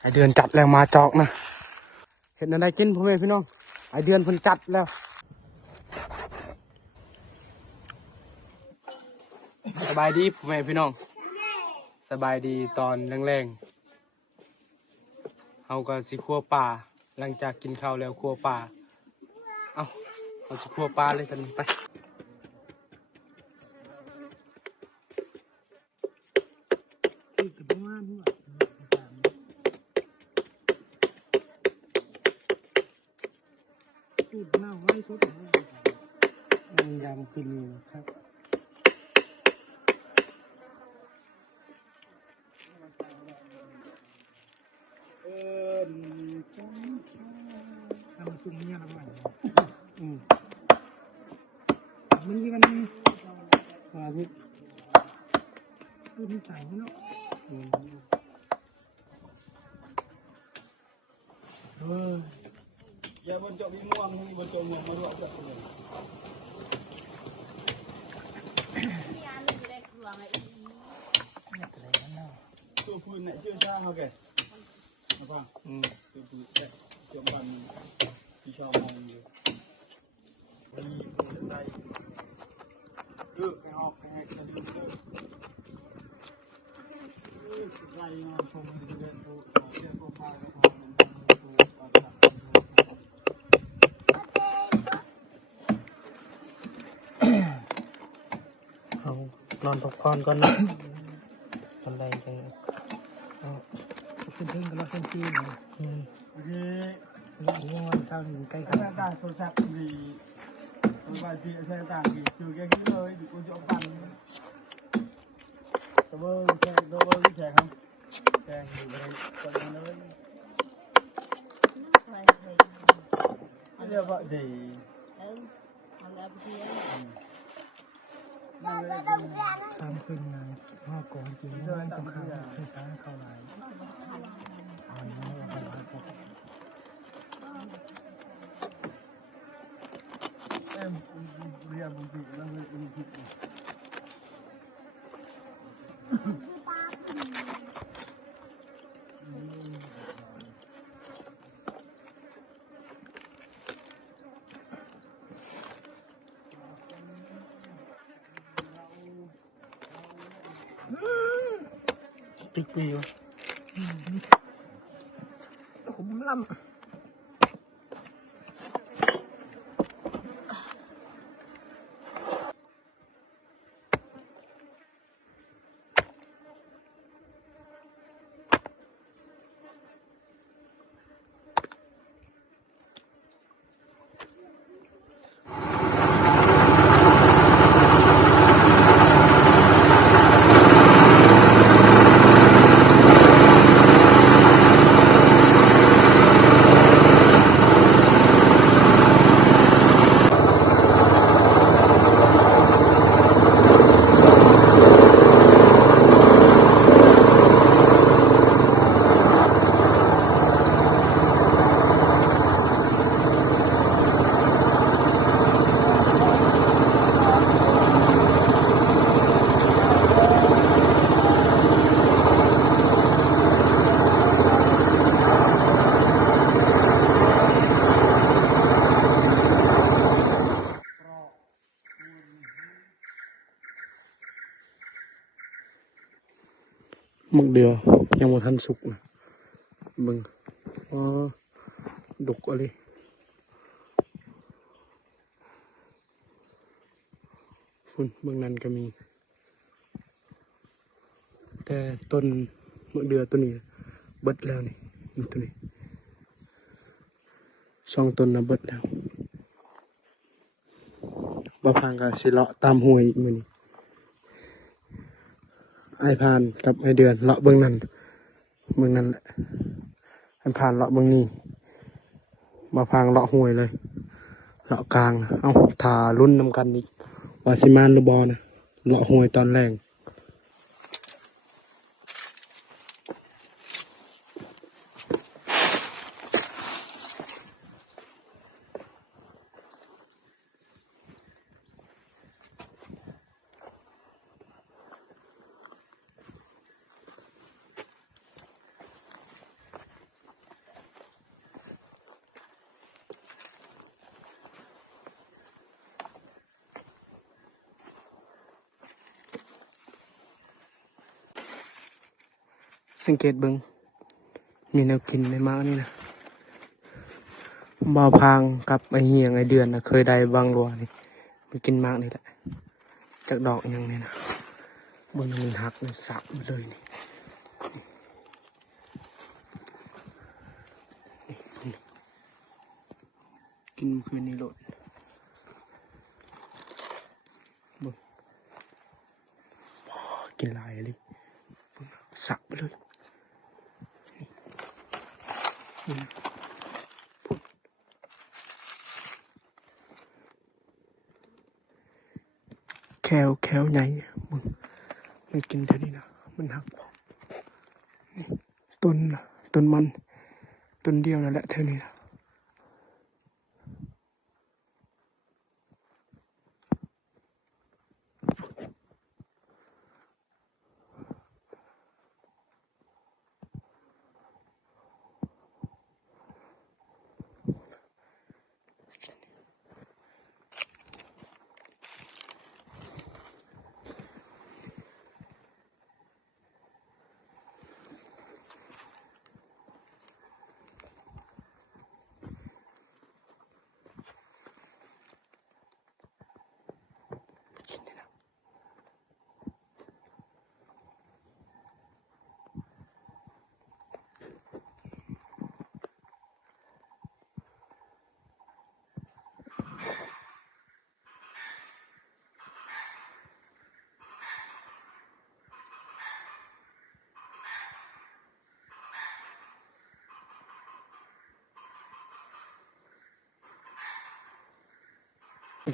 ไอเดือนจัดแล้วมาจอกนะเห็นอะไรกินพ่อแม่พี่น้องไอเดือนเพิ่นจัดแล้วสบายดีพ่อแม่พี่น้องสบายดีตอนแรงๆเฮาก็สิคั่วปลาหลังจากกินข้าวแล้วคั่วปลาเอาสิคั่วปลาเลยกันไปพูดเน่าไว้สุดยำขึ้นครับทำซุ้มเนี่ยละมันมันมีกันนี่มาที่ที่ใจเนาะอย่าบนจบมีม่วงมีบนจบม่วงมาด้วยตัวพื้นเนี่ยเชื่อช่างเขาแกมาฟังตัวพื้นแต่จบวันที่ชอบมองอยู่มีอะไรไปออกไปให้กันดูไรมาชมดูเรื่องตัวเชื่อตัวพาแล้วพอมันตัวเอานอนพักผ่อนก่อนนะทำไรจังขึ้นถึงกับรถเป็นซีนโอเคนี่วันเช้านี่ใกล้กันต่างโทรศัพท์ดีตัวใบที่ใช้ต่างดีคือแค่คิดเลยดูจะเอาปั่นตัวเบอร์แค่ตัวเบอร์ที่แจกครับแจกอยู่ในตัวนั้นเลยเรียกว่าดีทำขึ้นมาห้องกงจริงไม่ต้องเข้าคือช้าเข้าไหลเรียบบุญผิดแล้วเลยบุญผิดติ๊กปีวผมล่ำมึงเดียวยังบ่ทันสุกนะมึงดุกอะไรฝุ่นมึงนั้นก็มีแต่ต้นมึงเดือตัวนี้เบิดแล้วนี่ตัวนี้2 ต้นนะเบิดแล้วบ่พังก็สิเลาะตามห้วยมื้อนี้ไอพานกับไอเดือนเลาะเบื้องนั้นแหละไอพานเลาะเบื้องนี้มาพังเลาะห้วยเลยเลาะกลางเอ้าทารุ่นนำกันอีกว่าสิมานหรือบอนะเลาะห้วยตอนแรง สังเกตเบิ่งมีแนวกินในมากนี่นะบ่าวพางกับไอเหียงไอเดือนนะเคยได้บางรัวนี่มันกินมากนี่แหละจากดอกอย่างนี้นะบนมันหักมันสับมาเลยนี่กินคืนนี้โลดบ่กินหลายเลยสับไปเลยแควใหญ่มึงไม่กินเท่านี้นะมันหักต้นนะต้นมันต้นเดียวนั่นแหละเท่านี้นะ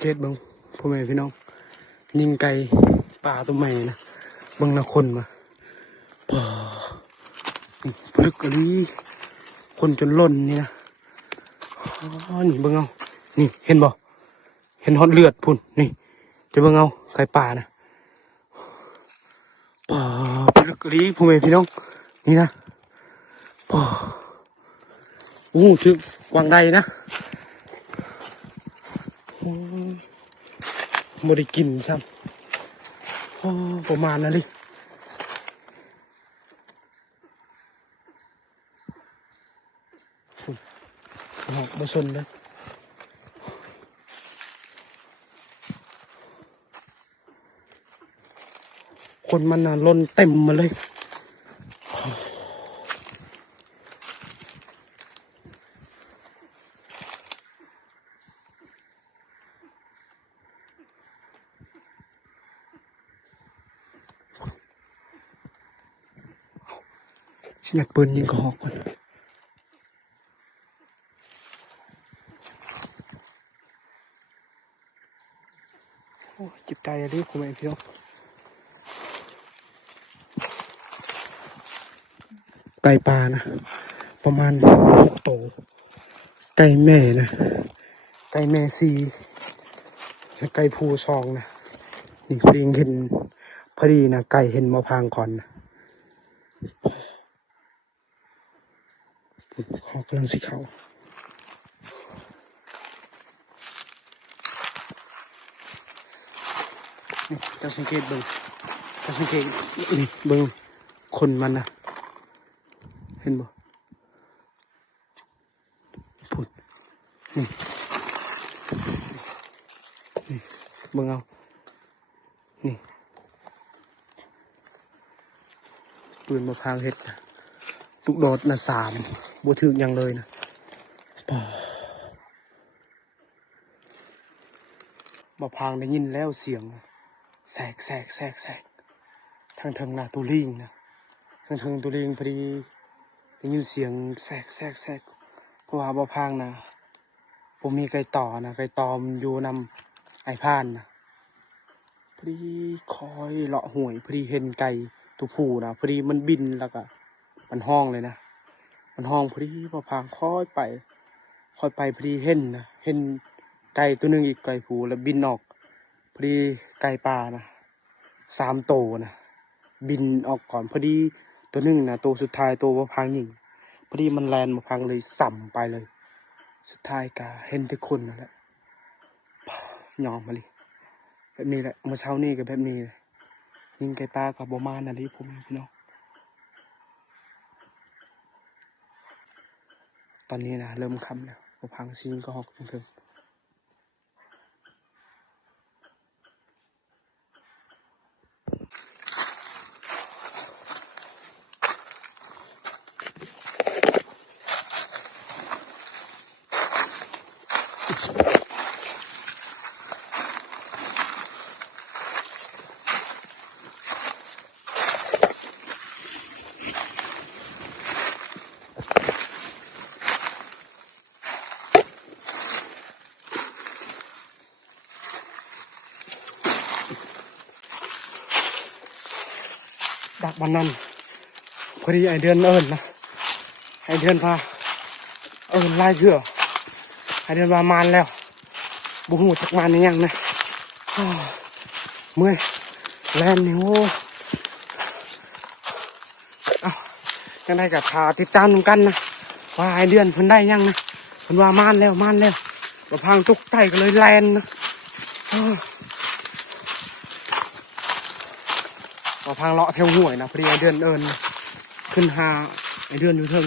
เกตบังพ่อแม่พี่น้องยิงไก่ป่าตัวใหม่นะบังละคนมาป่าพลึกกะลีคนจนล้นนี่นะอ๋อนี่เบิ่งเอานี่เห็นบ่เห็นฮอตเลือดพุ่นนี่จะเบิ่งเอาไก่ป่านะป่าพลึกกะลีพ่อแม่พี่น้องนี่นะป่าถึกวางใดนะไม่ได้กินซ้ำประมาณนั้นเลยหอกมาชนเลยคนมันน่ะล้นเต็มมาเลยฉันอยากปืนยิงกระหอกก่อนจิบใจอะไรผมเองพี่น้องไก่ปลานะประมาณ6 โตไก่แม่นะไก่แม่4ไก่ผู2นะนี่พอดีเห็นพอดีนะไก่เห็นมาพางก่อนนะขอกำลังสิเขาจะสังเกตเบิ่งจะสังเกตนี่เบิ่งคนมันนะเห็นบ่พูดนี่เบิ่งเอานี่ปืนมาพางเฮ็ดลูกโดดนะ3บ่ถึกยังเลยนะมาพางได้ยินแล้วเสียงแสกทางนาตูลิงนะทางตูลิงพอดีได้ยินเสียงแสกเพราะว่ามาพางนะผมมีไก่ต่อนะไก่ตอมอยู่นำไอ้พานนะพอดีคอยเลาะหวยพอดีเห็นไก่ตัวผู้นะพอดีมันบินแล้วก็มันห้องเลยนะมันห้องพอดีมาพางค่อยไปพอดีเห็นนะเห็นไก่ตัวหนึ่งอีกไก่ผู้แล้วบินออกพอดีไก่ป่านะ3 โตนะบินออกก่อนพอดีตัวหนึ่งนะตัวสุดท้ายตัวมาพังยิงพอดีมันแลนมาพังเลยสั่มไปเลยสุดท้ายก็เห็นทุกคนนั่นแหละยอมมาเลยแบบนี้แหละเมื่อเช้านี้ก็แบบนี้เลยยิงไก่ป่ากับบ่มานะลิผมพี่น้อง ตอนนี้นะเริ่มค่ำแล้วก็พังซีนก็หอกเพิ่มดักบันนั้นพอดีไอเดือนเอิญนะไอเดือนพาเอิญไล่เถื่อไอเดือนมามานแล้วบุหูจักมานนี่ยังนะอ้าวเมื่อยแลนนี่โอ้เอายังได้กับพาติดตามกันนะว่าไอเดือนเพิ่นได้ยังนะเพิ่นว่ามานแล้วมาพังตุกไตก็เลยแลนนะมาพังเลาะเทวห่วยนะพอดีไอเดือนเอิญขึ้นหาไอเดือนอยู่เทิง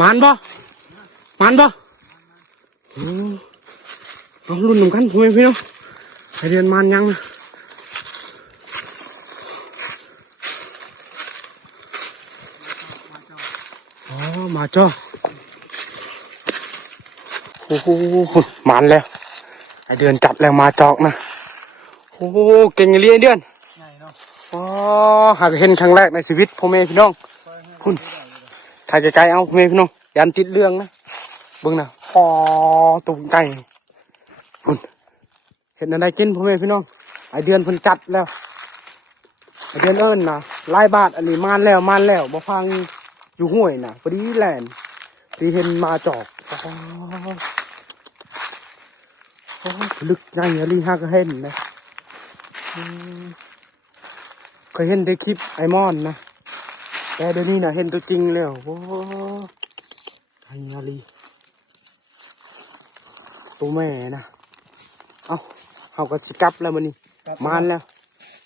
มันบ่เอารุ่นหนุ่มกันทำไมพี่น้องไอเดือนมันยังนะอ๋อมาจ้อโอ้โหมันแล้วไอเดือนจับแล้วมาจอกนะโอ้โหเก่งเลยไอเดือนอ๋อหากเห็นครั้งแรกในชีวิตพ่อแม่พี่น้องคุณถ่ายไกลๆเอาพ่อแม่พี่น้องยันติดเรื่องนะเบิ่งนะอ๋อตุ่มไก่คุณเห็นอะไรกินพ่อแม่พี่น้องไอเดือนเพิ่นจัดแล้วไอเดือนเอิ้นนะลายบาทอันนี้มานแล้วบ่ฟังอยู่ห้วยนะพอดีแลนที่เห็นมาจอกอ๋อโอ้ลึกใหญ่อะลีฮะก็เห็นนะเคยเห็นในคลิปไอมอนนะแต่เดี๋ยวนี้นะเห็นตัวจริงแล้วโอ้ไอ้อะลีตัวแม่นะเอาก็สกับแล้วมันนี่มานแล้ว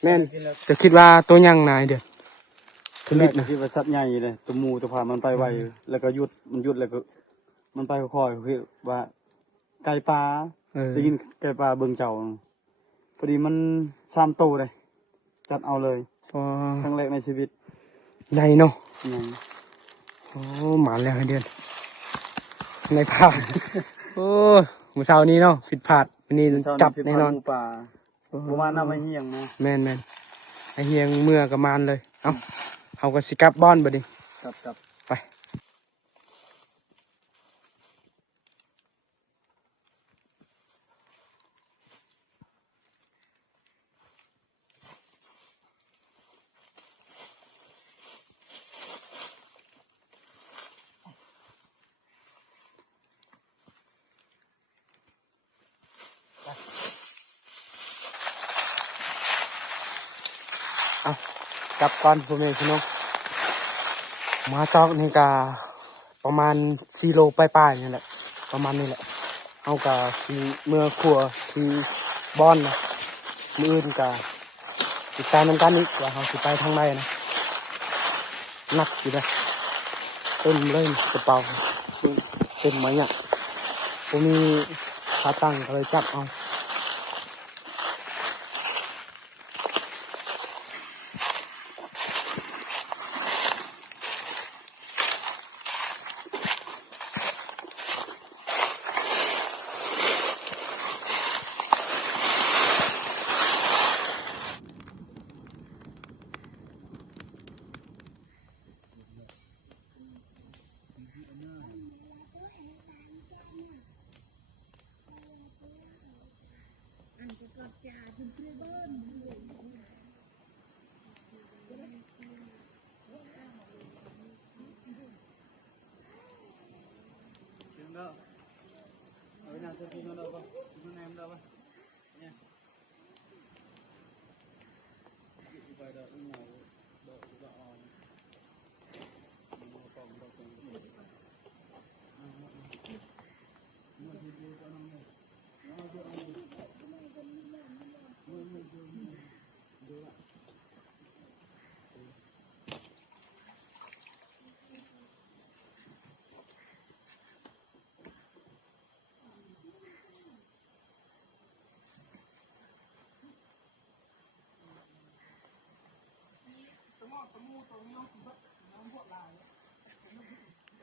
แม่นจะคิดว่าตัวยังนายเดือดผลิตนะที่ว่าสัตว์ใหญ่เลยตัวหมูตัวผามันไปไวแล้วก็หยุดแล้วก็มันไปค่อยๆคือว่าไก่ปลาได้ยินไก่ปลาเบิ่งเจ้าพอดีมัน3 โตเลยจัดเอาเลยครั้งแรกในชีวิตใหญ่เนาะใหญ่โอ้หมาแล้วเดือนในพลาดโอ้มื้อเช้านี้เนาะผิดพลาดวันนี้จับแน่นอนปลาประมาณน้ำไอเฮียงนะแม่นไอเฮียงเมื่อกระมานเลยเอาก็สิกลับบ้านบ่ดิครับไปกลับก่อนพ่อแม่พี่น้องมาจอกนี่กาประมาณ4 โลปลายๆนี่แหละประมาณนี้แหละเอากาสีเมื่อครัวสีบอนนะมืออื่นกาติดตามน้ำกันอีกว่าเขาสิไปทางไหนนะนักอยู่เลยเต็มเลยกระเป๋าเต็มไหมเนี่ยผมมีขาตั้งก็เลยจับเอา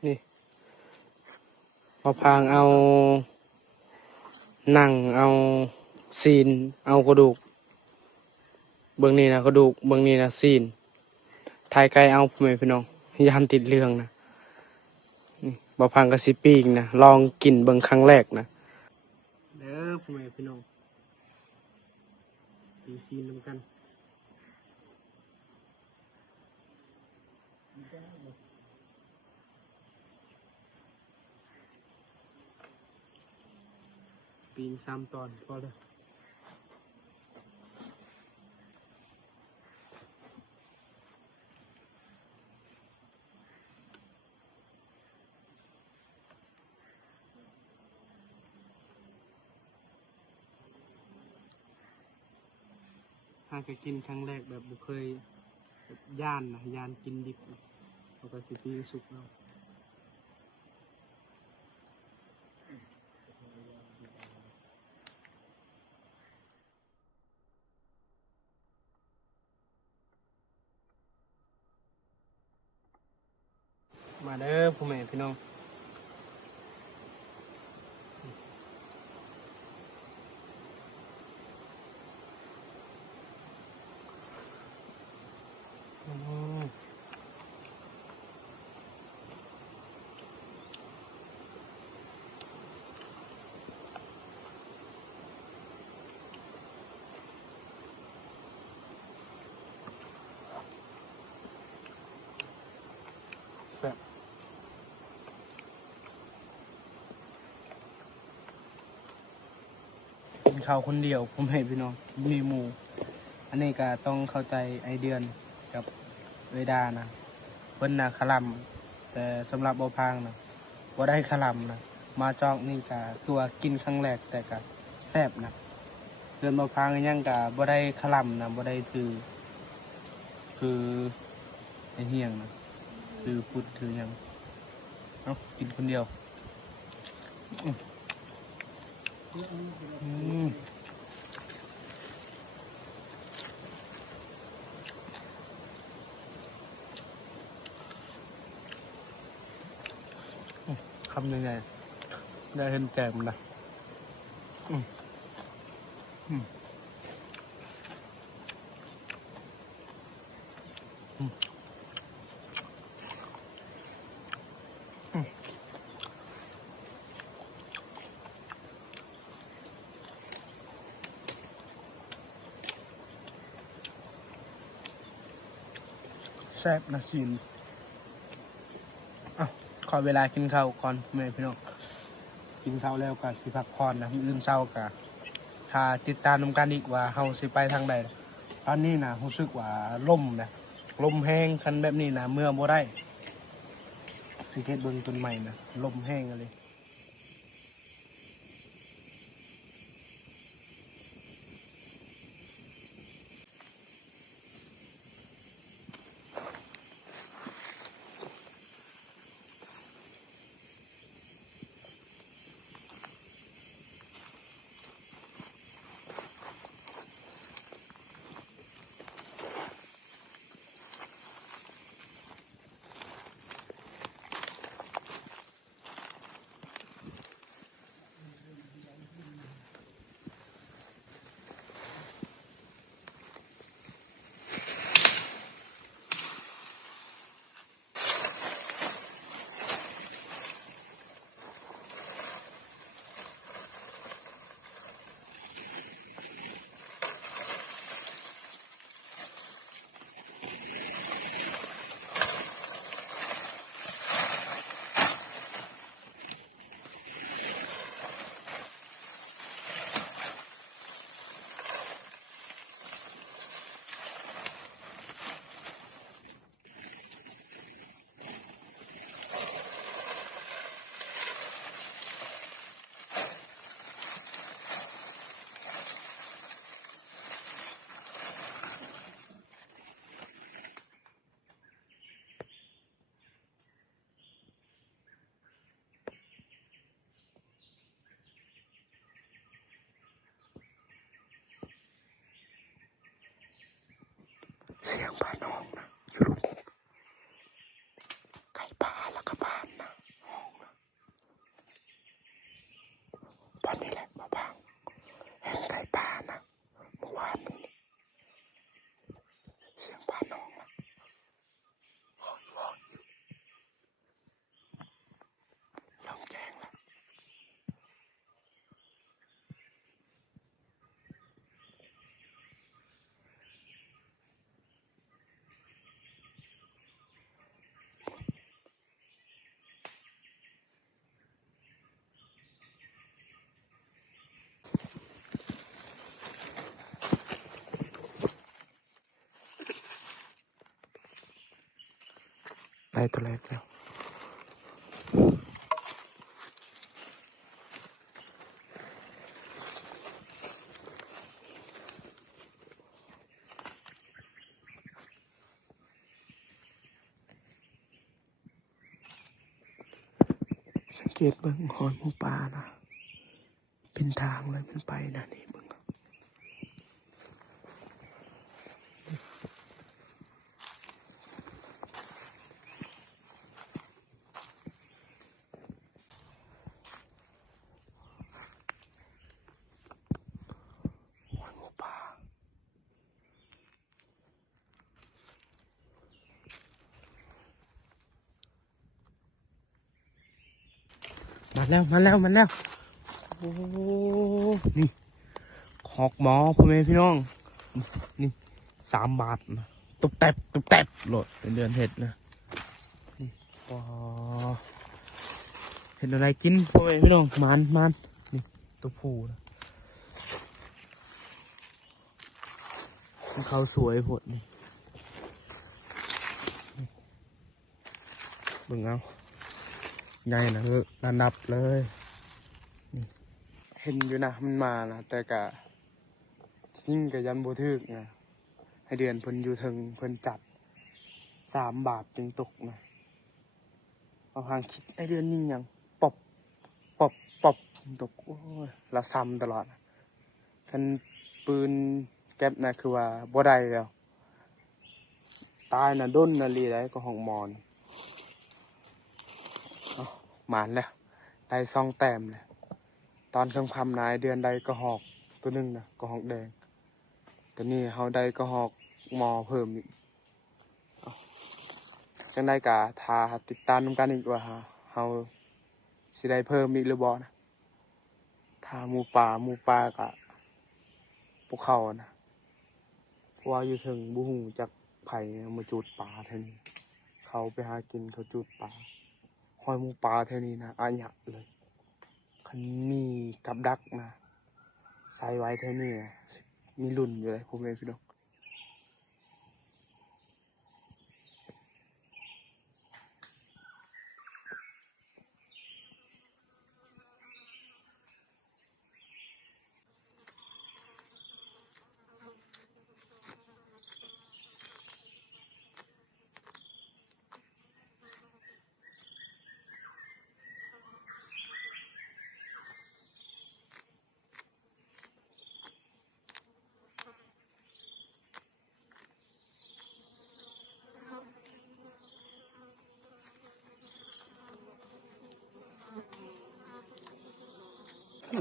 นี่พอพางเอาหนังเอาซีนเอากระดูกเบื้องนี้นะกระดูกเบื้องนี้นะซีนถ่ายไกลเอาพ่อแม่พี่น้องยานติดเรื่องนะนี่บ่พังกระสิปีกนะลองกินเบิ่งครั้งแรกนะเด้อพ่อแม่พี่น้องกินซีนนำกันปีน3 ตอนพอเลยถ้าเคยกินครั้งแรกแบบบุเคยแบบย่านนะย่านกินดิบแล้วก็สิปีนสุกแล้วมาเด้อพ่อแม่พี่น้องอืมแซ่บกินข้าวคนเดียวพ่อแม่พี่น้องมีหมูอันนี้ก็ต้องเข้าใจไอเดือนกับเวดานะเพิ่นนะขลำแต่สำหรับบ่พางนะบ่ได้ขลำนะมาจอกนี่ก็ตัวกินครั้งแรกแต่ก็แซ่บนะเดือนบ่พางยังก็บ่ได้ขลำนะบ่ได้คือไอเฮียงนะคือพุดถือหยังเนาะกินคนเดียวอืมอืมคำยังไงได้เห็นแก้มนะอืมอืมอืมอืมแซ่บนะซีนอ่ะขอเวลากินข้าวก่อนแม่พี่น้องกินข้าวแล้วก็สิพักผ่อนนะมื้ออื่นเช้าก็ถ้าติดตามนำกันอีกว่าเฮาสิไปทางใดตอนนี้นะรู้สึกว่าลมนะลมแห้งคันแบบนี้นะเมื่อบ่ได้สิเฮ็ดเบิ่งต้นใหม่นะลมแห้งอะไรเสียงบ้านน้องนะอยู่ ได้ตัวแรกแล้วสังเกตเบิ่งหอยหมูป่านะเป็นทางเลยมันไปนะนี่เบิ่งหอยหมูป่ามาแล้วโอ้นี่ขอกหมอพ่อแม่พี่น้องนี่3 บาทนะตุบแตบโหลดเป็นเดือนเห็ดนะนี่ว้าเห็ดอะไรกินพ่อแม่พี่น้องมันนี่ตัวผู้นะเขาสวยโพดนี่เบิ่งเอาใหญ่นะระดับเลยนี่เห็นอยู่นะมันมานะแต่กะยิ่งกับยันโบทึกนะให้เดือนเพิ่นอยู่ถึงเพิ่นจัด3 บาทจึงตกนะเอาหางคิดไอเดือนยิ่งยังปอบตกโอ้ยละซ้ำตลอดคันปืนแก๊ปนะคือว่าบ่ได้แล้วตายนะด้นนาลีได้ก็ห้องมอนหมานแล้วได้2 แต้มเลยตอนค่ำๆนายเดือนใดก็หอกตัวหนึ่งนะก็หอกแดงตัวนี้เฮาได้ก็หอกมอเพิ่มอีกจังได้กะทาติดตามนำกันอีกว่าเฮาสิได้เพิ่มอีกหรือบ่นะถ้าหมูป่ากะพวกเขานะเพราะว่าอยู่ถึงบุหูจากไผ่มาจูดปลาเท่านี้เขาไปหากินเขาจูดปลาหอยหมูป่าเท่านี้นะอาหยักเลยคันมีกับดักนะใส่ไว้เท่านี้นะมีรุ่นอยู่เลยผมเองพี่น้อง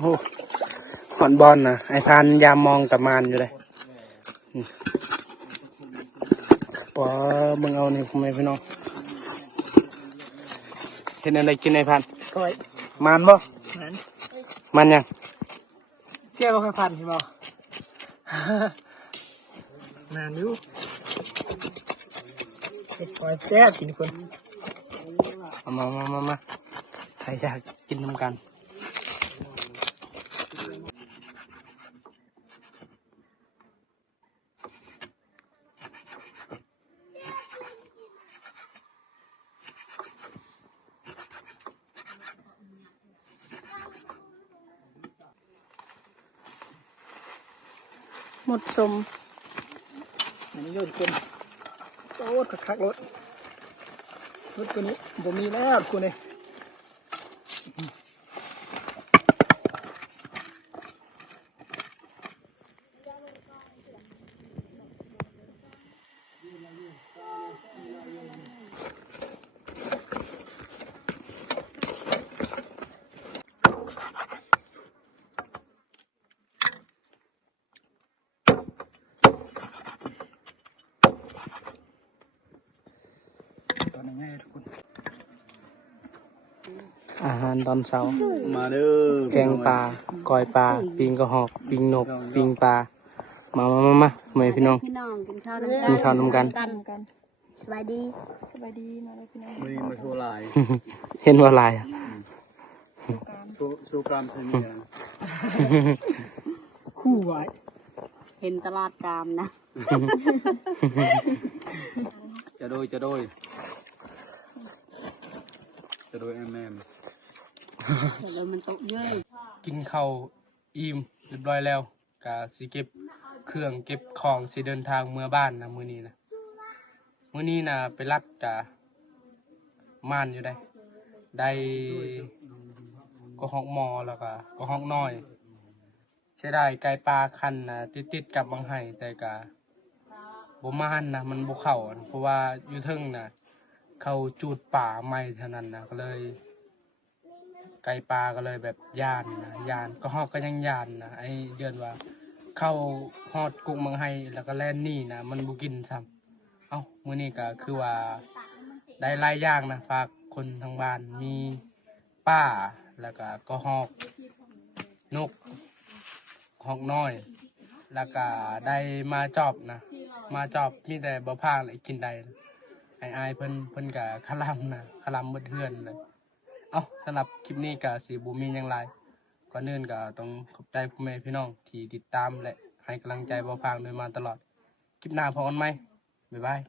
โอ้หอนบอลนะไอพานยามมองกับมานอยู่เลยว้ามึงเอานี่ผมไม่พี่น้องเห็นอะไรกินไอพันมันบ่มันยังเชี่ยวไอพันเห็นบ่นานอยู่ไอ้ซอยแซ่บกินคนมาใครอยากกินน้ำกันหมดสมอันนี้โยนคนโอ้คักรถตัวนี้ผมมีแล้วคุณเลยตอนนี้ทุกคนอาหารตอนเช้ามาเด้อ แกงปลาก้อยปลาปิงกระหอกปิงนกปิงปลามาแม่พี่น้องพี่น้องกินข้าว กินข้าวนำกัน สบายดีมาเลยพี่น้อง มือมาโชว์ลาย เห็นว่าลายอ่ะ โชว์กรามใช่ไหม คู่ไว้เห็นตลาดกามนะ จะโดย จะโดยแอมแมม แต่แล้วมันตกเยอะ กินข้าวอิ่มเรียบร้อยแล้วก็สิเก็บเครื่องเก็บของสิเดินทางเมื่อบ้านนะมื้อนี้นะไปรัดกะม่านอยู่ได้ก็ห้องหมอแล้วก็ห้องน้อยใช้ได้ไก่ปลาคันนะติดกับบางไห้แต่กะบ่ม่านนะมันบ่เข้าเพราะว่าอยู่เทิงนะเขาจูดป่าใหม่เท่านั้นนะก็เลยไก่ปลาก็เลยแบบย่านก็ฮอกก็ยังย่านนะไอ้เดือนว่าเข้าฮอดกุ้งบางไห้แล้วก็แล่นนี่นะมันบ่กินซ้ำเอ้ามื้อนี้ก็คือว่าได้หลายอย่างนะฝากคนทางบ้านมีป้าแล้วก็ฮอกนกฮอกน้อยแล้วก็ได้มาจอบนะมาจอบมีแต่บ่พางเลยกินได้ไอ้อายเพิ่นก็คลำนะคลำเบิดเฮือนเลยเอ้าสำหรับคลิปนี้ก็สิบ่มีหยังหลายก่อนอื่นก็ต้องขอบใจพ่อแม่พี่น้องที่ติดตามและให้กำลังใจบ่พางโดยมาตลอดคลิปหน้าพบกันใหม่บ๊ายบาย